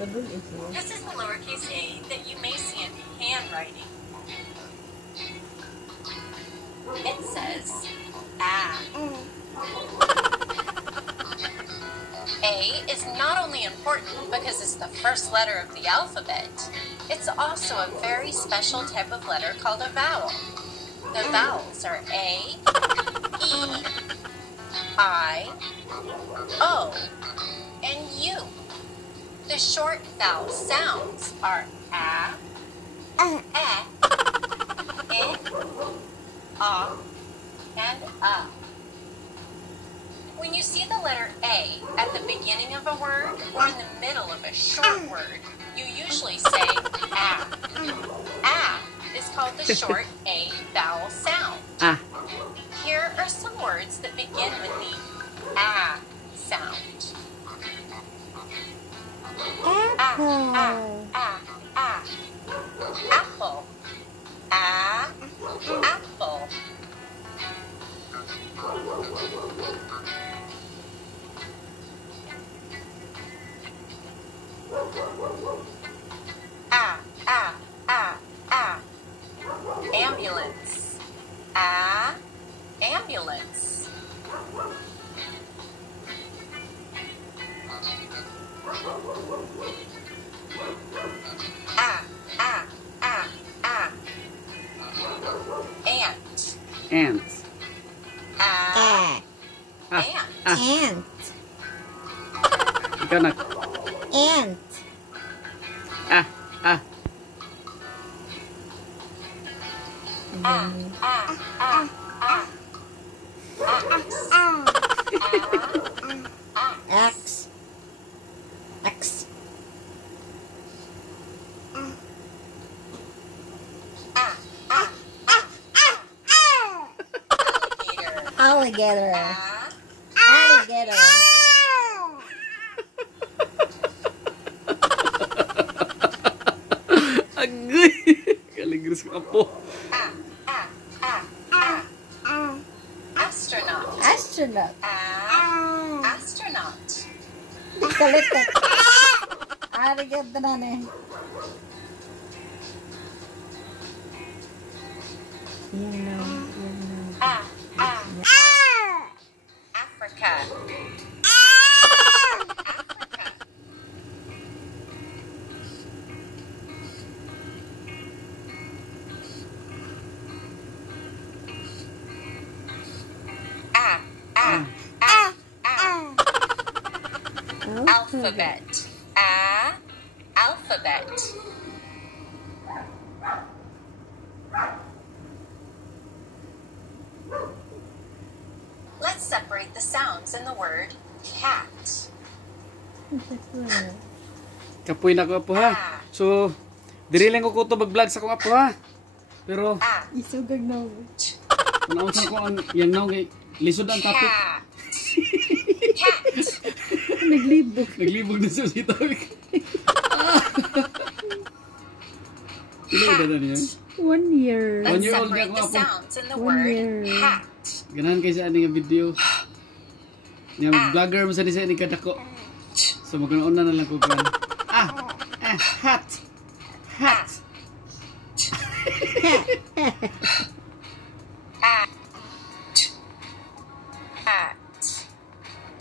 This is the lowercase a that you may see in handwriting. It says A. A is not only important because it's the first letter of the alphabet, it's also a very special type of letter called a vowel. The vowels are A, E, I, O, and U. The short vowel sounds are A, E, A, and A. When you see the letter A at the beginning of a word or in the middle of a short word, you usually say A. A is called the short A vowel sound. Here are some words that begin with the A sound. Apple. Apple. Apple. Ambulance. Ambulance. Ant. Ant. Ant. Ikaw na. Ant. X. X. Alligator. Alligator. Agoy! Kaligris ko po. Astronaut. Astronaut. Astronaut. Kalitek. Alligator na ne. You know. Africa. Alphabet. Alphabet. Let's separate the sounds in the word cat. Kapoy na ko po ha. So, diri lang ko to mag-vlog sa ko po ha. Pero, Isugag na. Naunsan ko ang yang naong lisod ang topic. Cat. Naglibog. Naglibog na siya si topic. Ilan ka na niya? 1 year. Let's 1 year old separate ka the ako. sounds in the 1 word year. hat. Ganahan kayo sa aning video. Nga vlogger mo sa di sa aning kadako. So magkanoon na lang ko kan. Hat. Hat.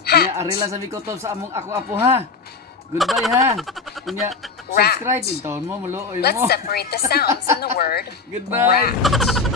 Nya arila sabi ko to sa among ako apo ha. Goodbye ha. Nya subscribe in taon mo maluoy mo. Let's separate the sounds in the word Goodbye. rat.